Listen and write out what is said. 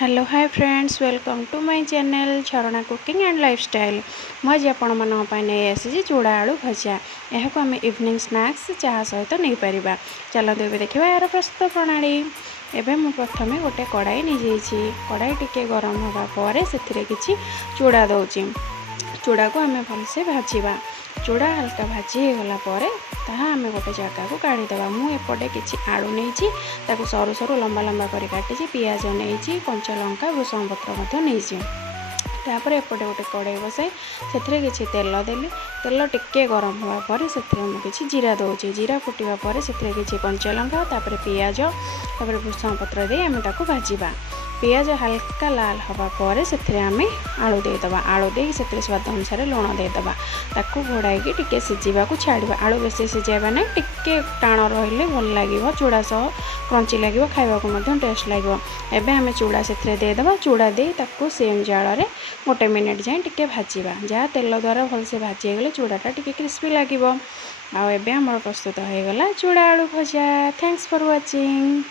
Hello hi friends welcome to my channel Jharna cooking and lifestyle. मुझे आपण नहीं आसी चूड़ा आलू भजा। यह आम इवनिंग स्नैक्स चाह सहित नहीं पार। चलते ए देखा यार प्रस्तुत प्रणाली। एवं प्रथम गोटे कड़ाई नहीं कड़ाई टिके गरम होगापर से किसी चूड़ा दौची। चूड़ा को आम भलसे भाजवा। चूड़ा हल्का भाजी होगला आम गोटे जगह को काढ़ीदेवा। मुझे किसी आलू नहीं सरू सरू लंबा लंबा कर काटी पियाज नहीं कंचा लंका भूसंग पत्र नहीं। तापर एपटे गोटे कड़ाई बसाई से किसी तेल देली। तेल टिके गरम होगापर से किसी जीरा दौची। जीरा फुटा पर से किसी कंचा लंका तापर पियाज तापर भूसंग पत्र दे आम भाजवा। पियाज हल्का लाल होगापर से आलू देदेबा। आलू दे स्वाद अनुसार लुण देदेबा। ताकू घोड़ाई टिके सिझा छाड़ा। आलू बेस सिझाइबा ना टिके टाण रही भल लगे। चूड़ा सह क्रंची लगे खावाक टेस्ट लगे। एवं आम चूड़ा से देदेबा। चूड़ा दे सेम जाल गोटे मिनिट जाए टिके भाजवा। जहाँ तेल द्वारा भलसे भाजीगले चूड़ाटा टिके क्रिस्पी लगे। आम प्रस्तुत हो गला चूड़ा आलू भजा। Thanks for watching.